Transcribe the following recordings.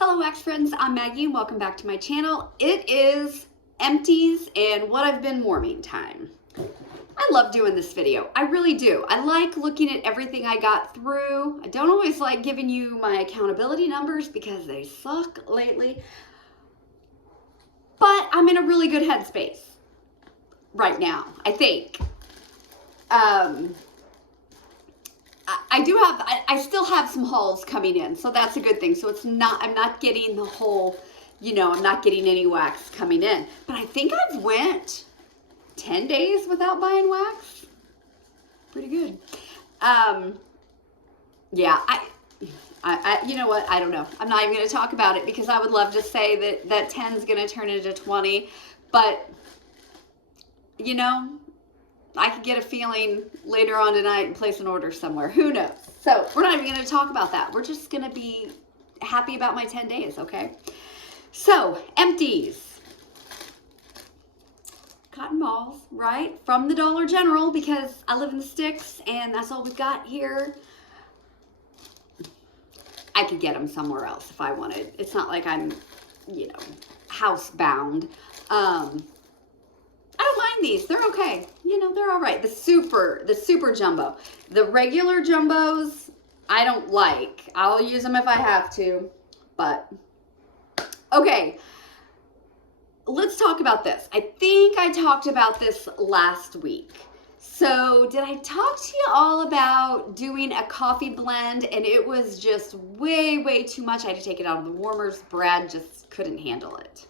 Hello wax friends, I'm Maggie and welcome back to my channel. It is empties and what I've been warming time. I love doing this video, I really do. I like looking at everything I got through. I don't always like giving you my accountability numbers because they suck lately. But I'm in a really good headspace right now, I think. I still have some hauls coming in, so that's a good thing. So it's not, I'm not getting the whole, I'm not getting any wax coming in. But I think I've went 10 days without buying wax. Pretty good. Yeah, you know what? I don't know. I'm not even going to talk about it because I would love to say that 10 is going to turn into 20. But, I could get a feeling later on tonight and place an order somewhere. Who knows? So we're not even going to talk about that. We're just going to be happy about my 10 days, okay? So, empties. Cotton balls, right? From the Dollar General because I live in the sticks and that's all we've got here. I could get them somewhere else if I wanted. It's not like I'm, housebound. I don't mind these. They're okay. They're all right. The super jumbo. The regular jumbos, I don't like. I'll use them if I have to, but okay. Let's talk about this. I think I talked about this last week. So did I talk to you all about doing a coffee blend and it was just way too much? I had to take it out of the warmers. Brad just couldn't handle it.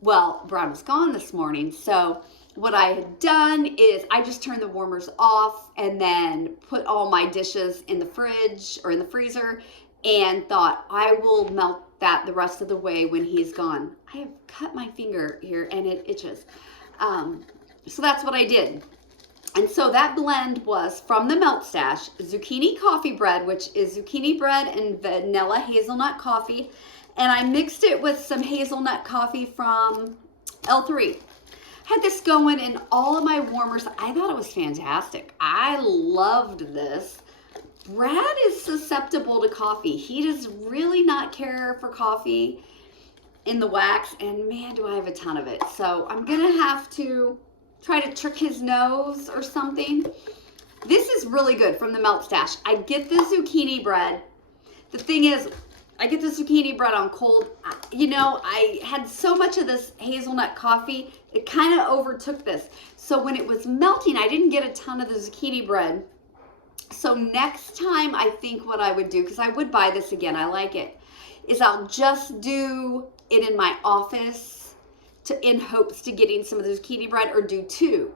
Well, Brad was gone this morning, so what I had done is I just turned the warmers off and then put all my dishes in the fridge or in the freezer and thought I will melt that the rest of the way when he's gone. I have cut my finger here and it itches. So that's what I did. And so that blend was from the Melt Stash, zucchini coffee bread, which is zucchini bread and vanilla hazelnut coffee. And I mixed it with some hazelnut coffee from L3. Had this going in all of my warmers. I thought it was fantastic. I loved this. Brad is susceptible to coffee. He does really not care for coffee in the wax. And man, do I have a ton of it. So I'm going to have to try to trick his nose or something. This is really good from the Melt Stash. I get the zucchini bread. The thing is, I get the zucchini bread on cold. I had so much of this hazelnut coffee, it kind of overtook this. So when it was melting, I didn't get a ton of the zucchini bread. So next time, I think what I would do, because I would buy this again, I like it, is I'll just do it in my office in hopes to getting some of the zucchini bread, or do two.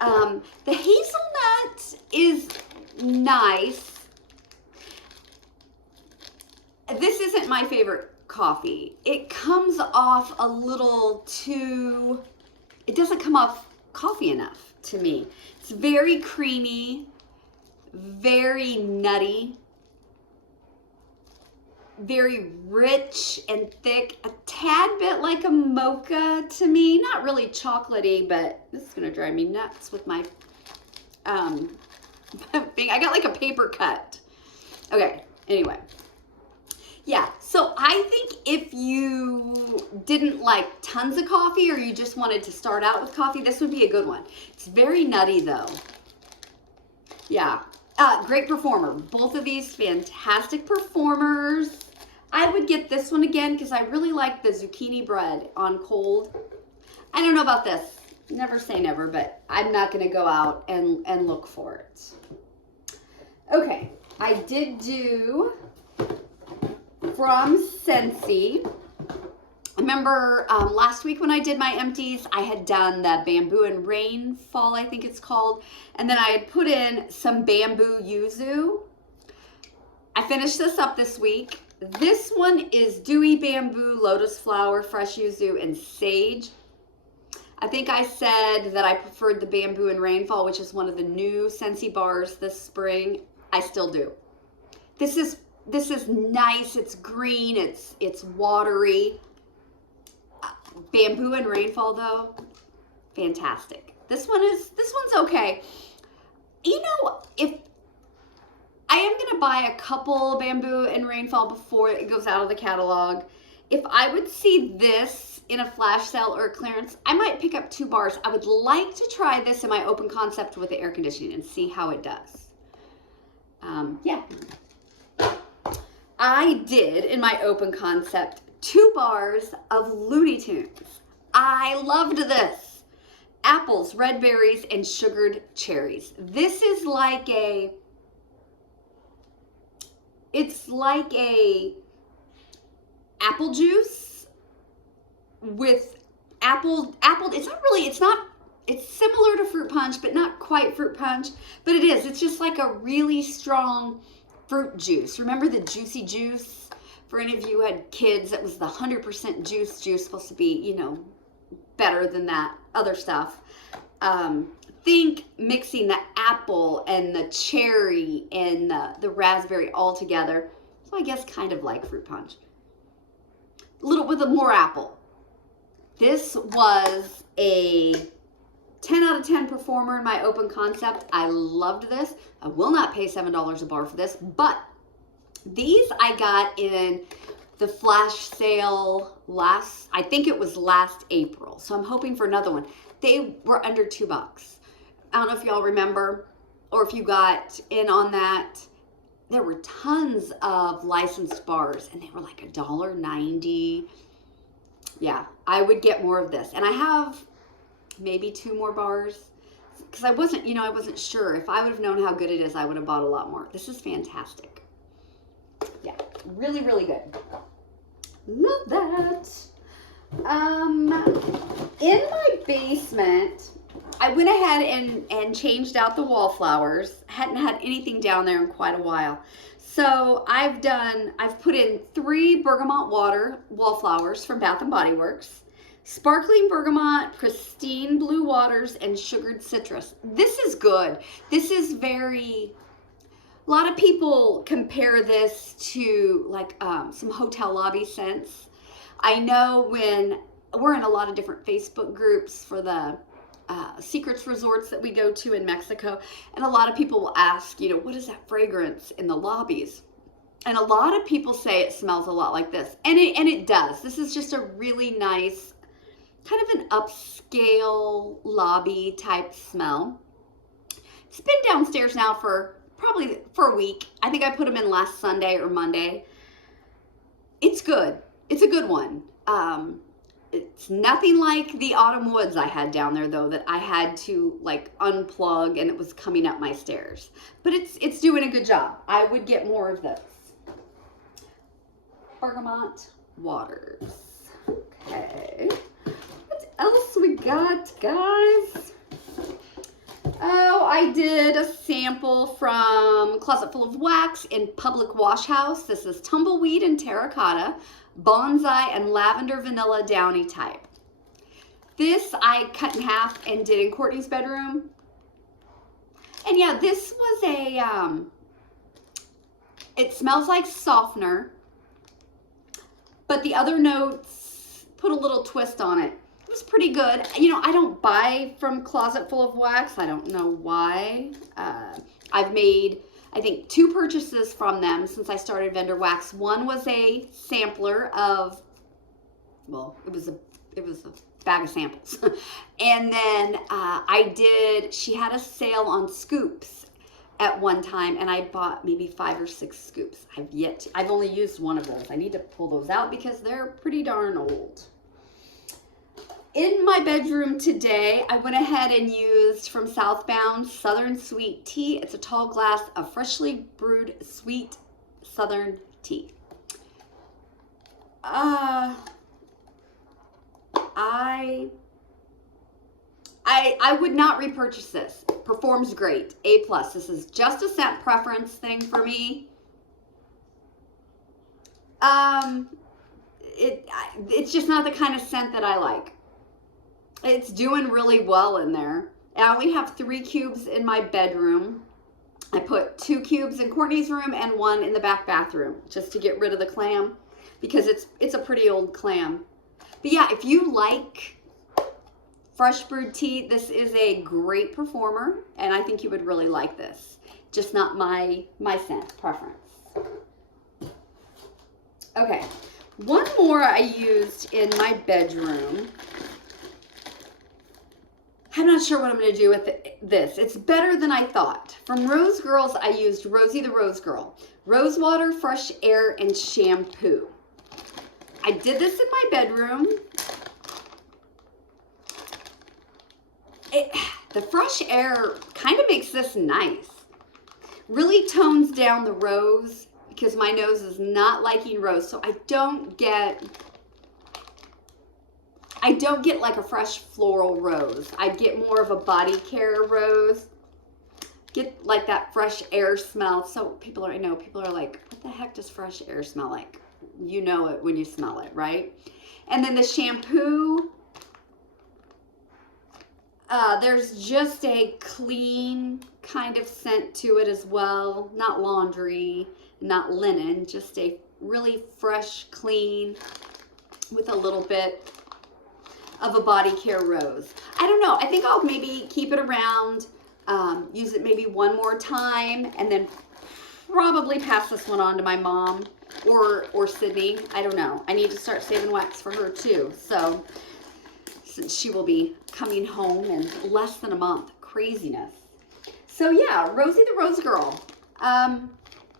The hazelnut is nice. This isn't my favorite coffee. It comes off a little too, it doesn't come off coffee enough to me. It's very creamy, very nutty, very rich and thick, a tad bit like a mocha to me. Not really chocolatey, but this is gonna drive me nuts with my thing. I got like a paper cut. Okay, anyway. Yeah, so I think if you didn't like tons of coffee or you just wanted to start out with coffee, this would be a good one. It's very nutty though. Yeah, great performer. Both of these fantastic performers. I would get this one again because I really like the zucchini bread on cold. I don't know about this. Never say never, but I'm not going to go out and look for it. Okay, I did do from Scentsy. Remember last week when I did my empties, I had done the bamboo and rainfall, I think it's called, and then I had put in some bamboo yuzu. I finished this up this week. This one is dewy bamboo, lotus flower, fresh yuzu, and sage. I think I said that I preferred the bamboo and rainfall, which is one of the new Scentsy bars this spring. I still do. This is nice. It's green. It's watery. Bamboo and rainfall though, fantastic. This one's okay. If I am going to buy a couple Bamboo and Rainfall before it goes out of the catalog. If I would see this in a flash sale or a clearance, I might pick up 2 bars. I would like to try this in my open concept with the air conditioning and see how it does. Yeah. I did, in my open concept, 2 bars of Looney Tunes. I loved this. Apples, red berries, and sugared cherries. This is like a... It's like a apple juice with apple, it's similar to fruit punch, but not quite fruit punch, but it is. It's just like a really strong fruit juice. Remember the juicy juice? For any of you who had kids, that was the 100% juice, supposed to be, you know, better than that other stuff. Think mixing the apple and the cherry and the raspberry all together. So I guess kind of like fruit punch. A little with a more apple. This was a 10 out of 10 performer in my open concept. I loved this. I will not pay $7 a bar for this, but these I got in the flash sale I think it was last April. So I'm hoping for another one. They were under $2. I don't know if y'all remember or if you got in on that. There were tons of licensed bars and they were like $1.90. Yeah, I would get more of this. And I have maybe 2 more bars because I wasn't sure. If I would have known how good it is, I would have bought a lot more. This is fantastic. Yeah, really, really good. Love that. In my basement, I went ahead and changed out the wallflowers. Hadn't had anything down there in quite a while. So I've put in 3 bergamot water wallflowers from Bath & Body Works, sparkling bergamot, pristine blue waters, and sugared citrus. This is good. This is a lot of people compare this to like some hotel lobby scents. I know when we're in a lot of different Facebook groups for the secrets resorts that we go to in Mexico, and a lot of people will ask, you know, what is that fragrance in the lobbies? And a lot of people say it smells a lot like this, and it does. This is just a really nice, kind of an upscale lobby type smell. It's been downstairs now for probably for a week. I think I put them in last Sunday or Monday. It's good. It's a good one. It's nothing like the autumn woods I had down there though, that I had to like unplug and it was coming up my stairs. But it's doing a good job. I would get more of this. Bergamot waters. Okay. What else we got, guys? Oh, I did a sample from Closet Full of Wax in Public Wash House. This is Tumbleweed and Terracotta, Bonsai, and Lavender Vanilla Downy type. This I cut in half and did in Courtney's bedroom. And yeah, this was it smells like softener, but the other notes put a little twist on it. It was pretty good. You know, I don't buy from Closet Full of Wax. I don't know why. I've made, I think, 2 purchases from them since I started Vendor Wax. One was a sampler of, well, it was a bag of samples. And then she had a sale on scoops at one time, and I bought maybe 5 or 6 scoops. I've only used one of those. I need to pull those out because they're pretty darn old. In my bedroom today, I went ahead and used from Southbound Southern Sweet Tea. It's a tall glass of freshly brewed sweet Southern tea. I would not repurchase this. Performs great. A+. This is just a scent preference thing for me. It's just not the kind of scent that I like. It's doing really well in there. I only have 3 cubes in my bedroom. I put 2 cubes in Courtney's room and 1 in the back bathroom just to get rid of the clam because it's a pretty old clam. But yeah, if you like fresh brewed tea, this is a great performer and I think you would really like this. just not my scent preference. Okay, one more I used in my bedroom. I'm not sure what I'm going to do with this. It's better than I thought. From Rose Girls, I used Rosie the Rose Girl. Rose water, fresh air, and shampoo. I did this in my bedroom. The fresh air kind of makes this nice. Really tones down the rose because my nose is not liking rose. So I don't get like a fresh floral rose. I get more of a body care rose. Get like that fresh air smell. So I know people are like, what the heck does fresh air smell like? You know it when you smell it, right? And then the shampoo, there's just a clean kind of scent to it as well. Not laundry, not linen, just a really fresh, clean with a little bit of a body care rose. I don't know. I think I'll maybe keep it around, use it maybe one more time, and then probably pass this one on to my mom or Sydney. I don't know. I need to start saving wax for her too. So since she will be coming home in less than a month. Craziness. So yeah, Rosie the Rose Girl.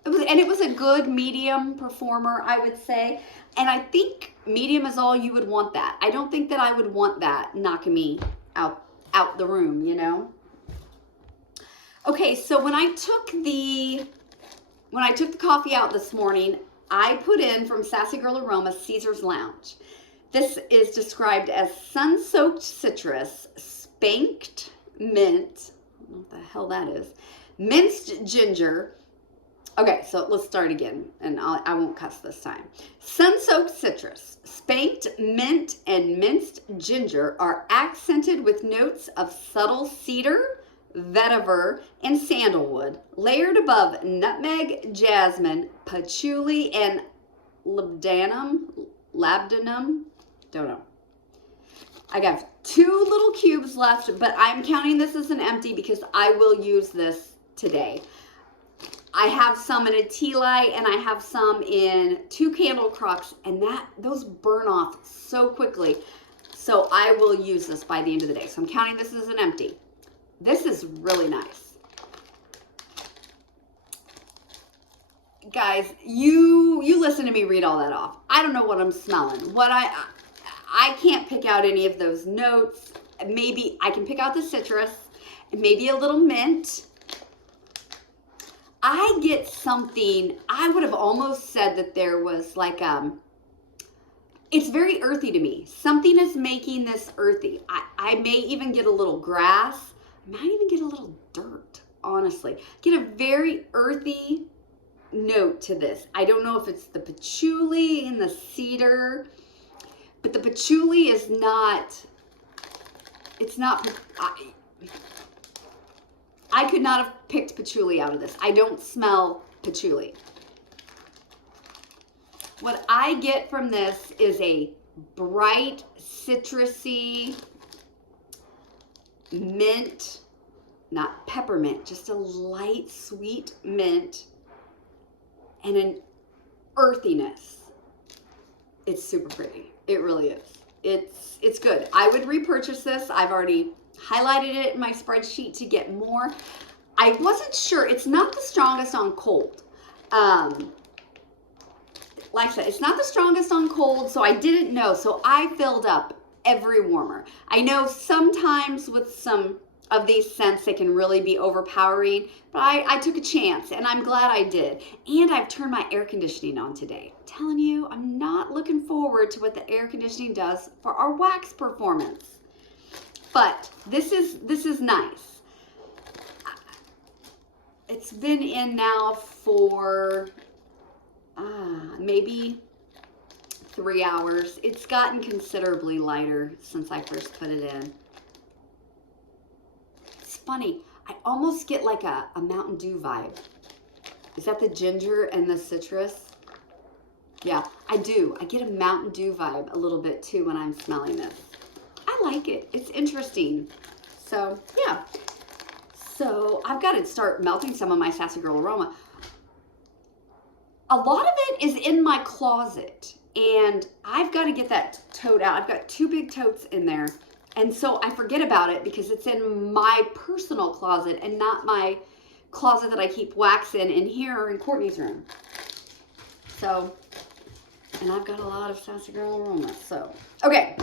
It was a good medium performer, I would say. And I think medium is all you would want that. I don't think that I would want that knocking me out the room, you know? Okay, so when I took the coffee out this morning, I put in from Sassy Girl Aroma Caesar's Lounge. This is described as sun-soaked citrus, spanked mint, I don't know what the hell that is, minced ginger. Okay, so let's start again, and I won't cuss this time. Sun-soaked citrus, spanked mint, and minced ginger are accented with notes of subtle cedar, vetiver, and sandalwood, layered above nutmeg, jasmine, patchouli, and labdanum, don't know. I got 2 little cubes left, but I'm counting this as an empty because I will use this today. I have some in a tea light and I have some in 2 candle crocks, and those burn off so quickly. So I will use this by the end of the day. So I'm counting this as an empty. This is really nice. Guys, you listen to me read all that off. I don't know what I'm smelling. I can't pick out any of those notes. Maybe I can pick out the citrus and maybe a little mint. I get something, I would have almost said that there was like, it's very earthy to me. Something is making this earthy. I may even get a little grass. I might even get a little dirt, honestly. Get a very earthy note to this. I don't know if it's the patchouli and the cedar, but the patchouli is not, I could not have picked patchouli out of this. I don't smell patchouli. What I get from this is a bright, citrusy, mint, not peppermint, just a light, sweet mint, and an earthiness. It's super pretty. It really is. It's good. I would repurchase this. I've already highlighted it in my spreadsheet to get more. I wasn't sure. It's not the strongest on cold. Like I said, it's not the strongest on cold, so I didn't know. So I filled up every warmer. I know sometimes with some of these scents, they can really be overpowering, but I took a chance, and I'm glad I did. And I've turned my air conditioning on today. I'm telling you, I'm not looking forward to what the air conditioning does for our wax performance. But this is nice. It's been in now for maybe 3 hours. It's gotten considerably lighter since I first put it in. It's funny. I almost get like a Mountain Dew vibe. Is that the ginger and the citrus? Yeah, I do. I get a Mountain Dew vibe a little bit too when I'm smelling this. I like it. It's interesting. So, yeah. So I've got to start melting some of my Sassy Girl Aroma. A lot of it is in my closet, and I've got to get that tote out. I've got 2 big totes in there, and so I forget about it because it's in my personal closet and not my closet that I keep wax in here in Courtney's room. So, and I've got a lot of Sassy Girl Aroma. So, okay.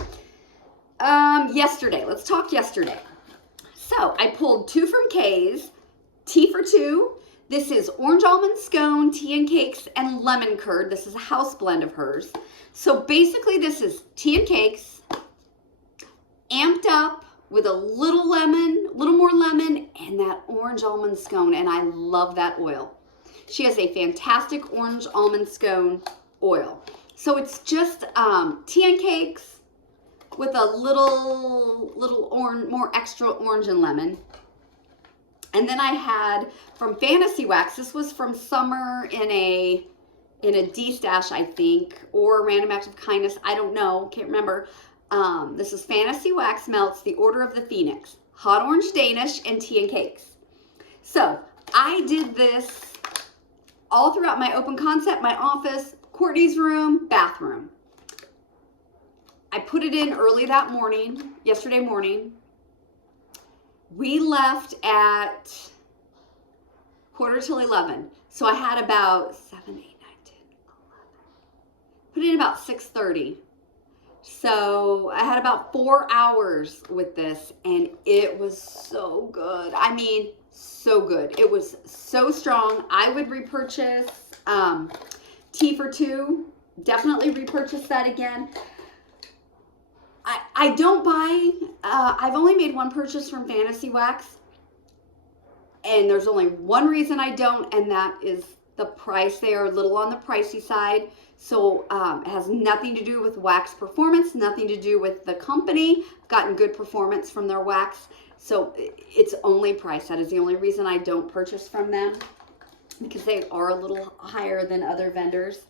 Yesterday, let's talk yesterday. So I pulled 2 from Kay's, Tea for 2. This is Orange Almond Scone, Tea and Cakes, and Lemon Curd. This is a house blend of hers. So basically this is tea and cakes, amped up with a little lemon, a little more lemon, and that orange almond scone, and I love that oil. She has a fantastic orange almond scone oil. So it's just tea and cakes with a little orange, more extra orange and lemon. And then I had from Fantasy Wax, this was from Summer in a D-stash, I think, or Random Act of Kindness, I don't know, can't remember. This is Fantasy Wax Melts, the Order of the Phoenix, Hot Orange Danish, and Tea and Cakes. So I did this all throughout my open concept, my office, Courtney's room, bathroom. I put it in early that morning, yesterday morning. We left at 11:15. So I had about 7, 8, 9, 10, 11. Put it in about 6:30. So I had about 4 hours with this, and it was so good. I mean, so good. It was so strong. I would repurchase Tea for 2. Definitely repurchase that again. I don't buy, I've only made 1 purchase from Fantasy Wax, and there's only one reason I don't, and that is the price. They are a little on the pricey side, so it has nothing to do with wax performance, nothing to do with the company. I've gotten good performance from their wax, so it's only price. That is the only reason I don't purchase from them, because they are a little higher than other vendors.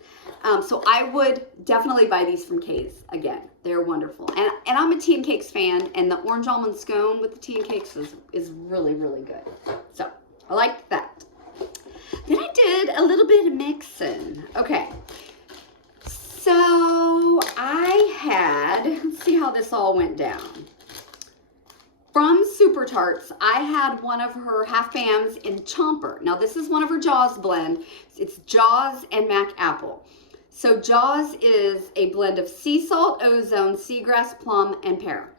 So I would definitely buy these from Kay's again. They're wonderful. And I'm a tea and cakes fan, and the orange almond scone with the tea and cakes is really, really good. So I liked that. Then I did a little bit of mixing. Okay. So I had, let's see how this all went down. From Super Tarts, I had one of her half fams in Chomper. Now this is one of her Jaws blend. It's Jaws and Mac Apple. So Jaws is a blend of sea salt, ozone, seagrass, plum, and pear.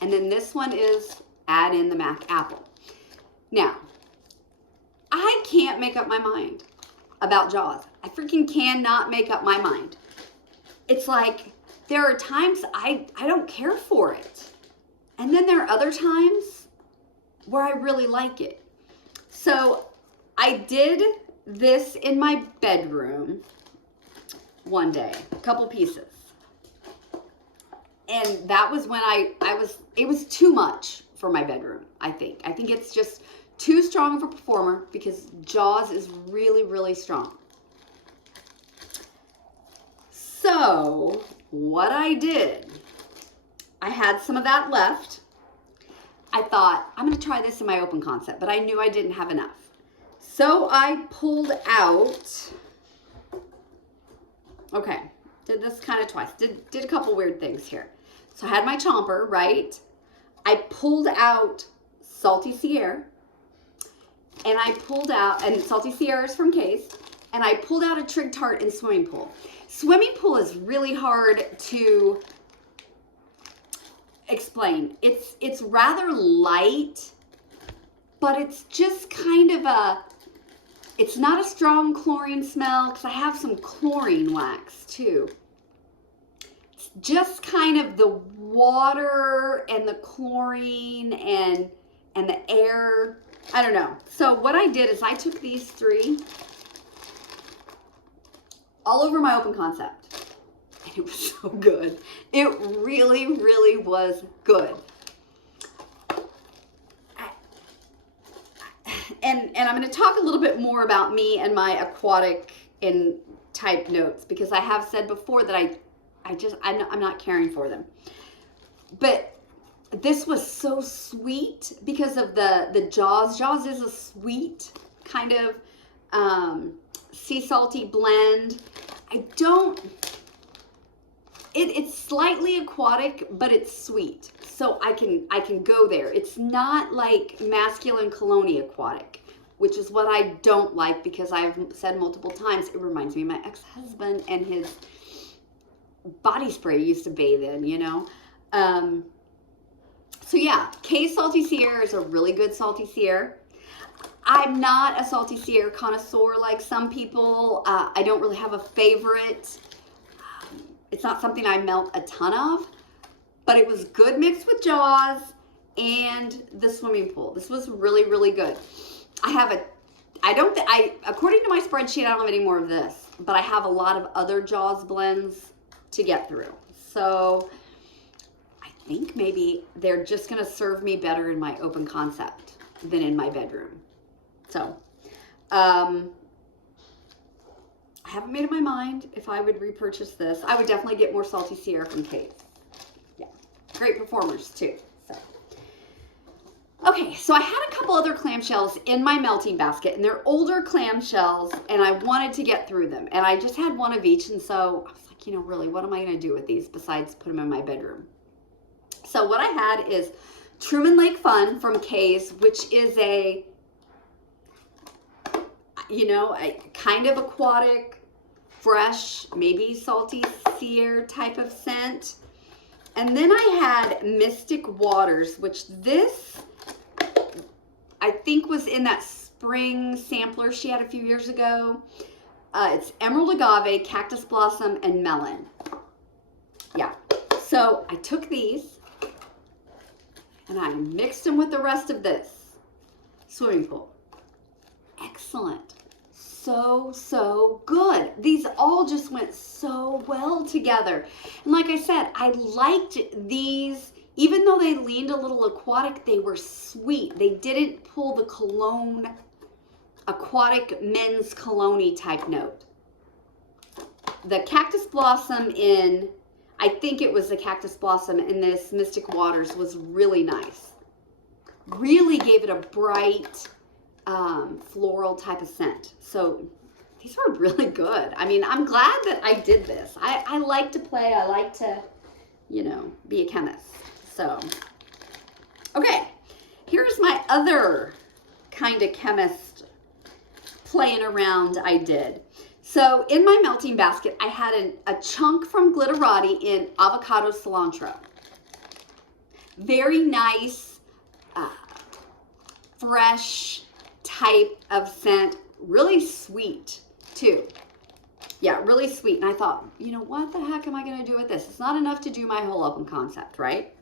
And then this one is add in the Mac Apple. Now, I can't make up my mind about Jaws. I freaking cannot make up my mind. It's like, there are times I don't care for it. And then there are other times where I really like it. So I did this in my bedroom one day, a couple pieces. And that was when it was too much for my bedroom, I think. I think it's just too strong of a performer because Jaws is really, really strong. So what I did, I had some of that left. I thought, I'm going to try this in my open concept, but I knew I didn't have enough. So I pulled out, okay, did this kind of twice. Did a couple weird things here. So I had my chomper, right? I pulled out Salty Sierra, and I pulled out, and Salty Sierra is from Kay's, and I pulled out a Trig Tart in Swimming Pool. Swimming Pool is really hard to explain. It's rather light, but it's just kind of it's not a strong chlorine smell, because I have some chlorine wax too. It's just kind of the water and the chlorine and the air. I don't know. So what I did is I took these 3 all over my open concept. And it was so good. It really, really was good. And I'm going to talk a little bit more about me and my aquatic and type notes, because I have said before that I'm not caring for them. But this was so sweet because of the Jaws. Jaws is a sweet kind of sea salty blend. It's slightly aquatic, but it's sweet. So I can go there. It's not like masculine cologne aquatic, which is what I don't like, because I've said multiple times, it reminds me of my ex-husband and his body spray he used to bathe in, you know. So yeah, Kay's Salty Sea Air is a really good salty sea air. I'm not a salty sea air connoisseur like some people. I don't really have a favorite. It's not something I melt a ton of, but it was good mixed with Jaws and the swimming pool. This was really, really good. According to my spreadsheet, I don't have any more of this, but I have a lot of other Jaws blends to get through. So I think maybe they're just gonna serve me better in my open concept than in my bedroom. So, I haven't made up my mind if I would repurchase this. I would definitely get more Salty Sea Air from Kate. Yeah, great performers too. So, okay, so I had a couple other clamshells in my melting basket, and they're older clamshells, and I wanted to get through them. And I just had one of each, and so I was like, you know, really, what am I gonna do with these besides put them in my bedroom? So what I had is Truman Lake Fun from Kay's, which is a, you know, a kind of aquatic, fresh, maybe salty sea air type of scent. And then I had Mystic Waters, which this, I think, was in that spring sampler she had a few years ago. It's Emerald Agave, Cactus Blossom, and Melon. Yeah, so I took these and I mixed them with the rest of this swimming pool. Excellent. So good. These all just went so well together. And like I said, I liked these, even though they leaned a little aquatic, they were sweet. They didn't pull the cologne, aquatic men's cologne type note. The Cactus Blossom I think it was the Cactus Blossom in this Mystic Waters was really nice. Really gave it a bright, floral type of scent. So these were really good. I mean, I'm glad that I did this. I like to play. I like to, you know, be a chemist. So, okay, here's my other kind of chemist playing around I did. So in my melting basket, I had a chunk from Glitterati in Avocado Cilantro. Very nice, fresh type of scent, really sweet too. Yeah, really sweet. And I thought, you know, what the heck am I going to do with this? It's not enough to do my whole open concept, right?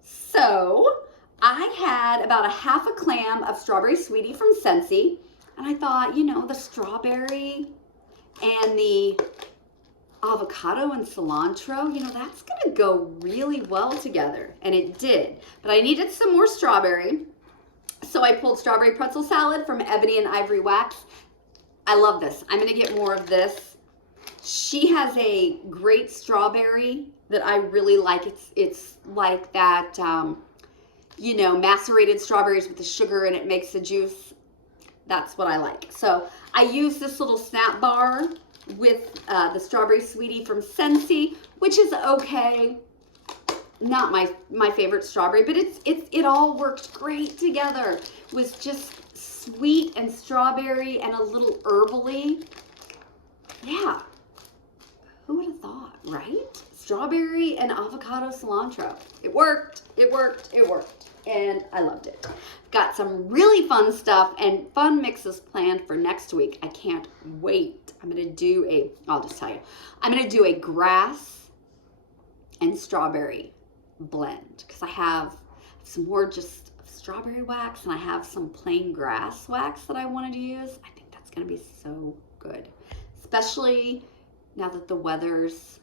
So I had about a half a clam of Strawberry Sweetie from Scentsy, and I thought, you know, the strawberry and the avocado and cilantro, you know, that's going to go really well together. And it did. But I needed some more strawberry. So I pulled Strawberry Pretzel Salad from Ebony and Ivory Wax. I love this. I'm going to get more of this. She has a great strawberry that I really like. It's like that, you know, macerated strawberries with the sugar, and it makes the juice. That's what I like. So I use this little snap bar with the Strawberry Sweetie from Scentsy, which is okay. Not my favorite strawberry, but it all worked great together. It was just sweet and strawberry and a little herbally. Yeah. Who would have thought, right? Strawberry and avocado cilantro. It worked. It worked. It worked. And I loved it. Got some really fun stuff and fun mixes planned for next week. I can't wait. I'll just tell you. I'm going to do a grass and strawberry blend, because I have some more just strawberry wax and I have some plain grass wax that I wanted to use. I think that's going to be so good, especially now that the weather's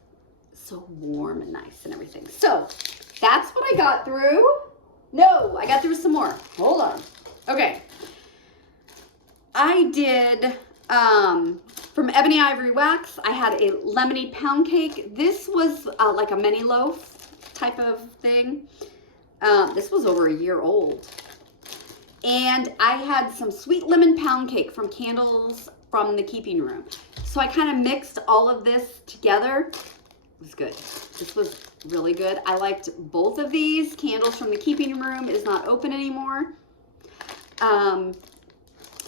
so warm and nice and everything. So that's what I got through. No, I got through some more. Hold on. Okay. I did, from Ebony Ivory Wax, I had a lemony pound cake. This was like a mini loaf type of thing. This was over a year old. And I had some sweet lemon pound cake from Candles from the Keeping Room. So I kind of mixed all of this together. It was good. This was really good. I liked both of these. Candles from the Keeping Room is not open anymore.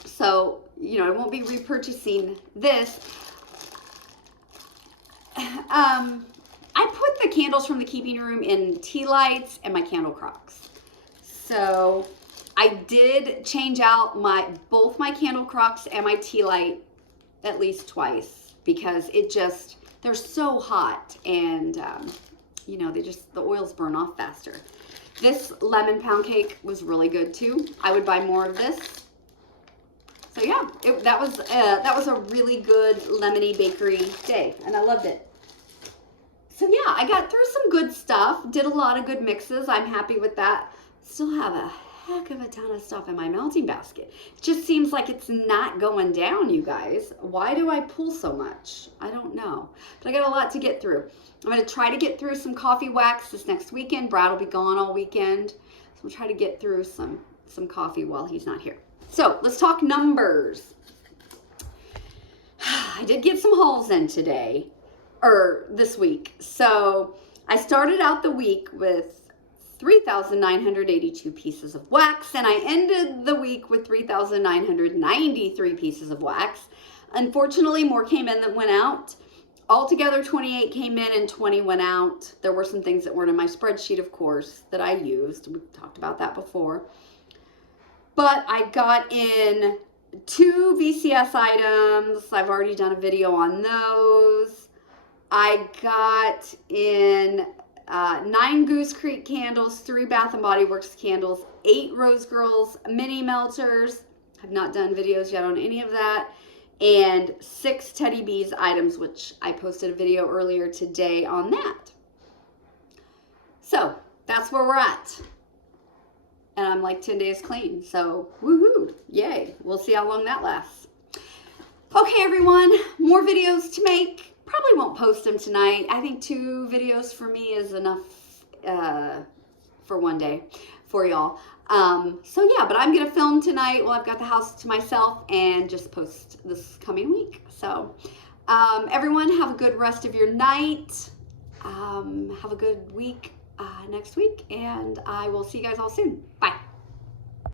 So, you know, I won't be repurchasing this. I put the candles from the Keeping Room in tea lights and my candle crocks. So I did change out both my candle crocks and my tea light at least twice because they're so hot and you know, the oils burn off faster. This lemon pound cake was really good too. I would buy more of this. So yeah, that was a really good lemony bakery day and I loved it. So yeah, I got through some good stuff, did a lot of good mixes. I'm happy with that. Still have a heck of a ton of stuff in my melting basket. It just seems like it's not going down, you guys. Why do I pull so much? I don't know, but I got a lot to get through. I'm gonna try to get through some coffee wax this next weekend. Brad will be gone all weekend. So I'm gonna try to get through some coffee while he's not here. So let's talk numbers. I did get some hauls in today. Or this week. So I started out the week with 3,982 pieces of wax and I ended the week with 3,993 pieces of wax. Unfortunately, more came in than went out. Altogether, 28 came in and 20 went out. There were some things that weren't in my spreadsheet, of course, that I used. We talked about that before. But I got in 2 VCS items. I've already done a video on those. I got in 9 Goose Creek candles, 3 Bath & Body Works candles, 8 Rose Girls mini melters. I've not done videos yet on any of that. And 6 Teddy Bees items, which I posted a video earlier today on that. So that's where we're at. And I'm like 10 days clean. So woohoo, yay. We'll see how long that lasts. Okay, everyone, more videos to make. Probably won't post them tonight. I think 2 videos for me is enough for one day for y'all. So yeah, but I'm going to film tonight while I've got the house to myself and just post this coming week. So everyone have a good rest of your night. Have a good week next week and I will see you guys all soon. Bye.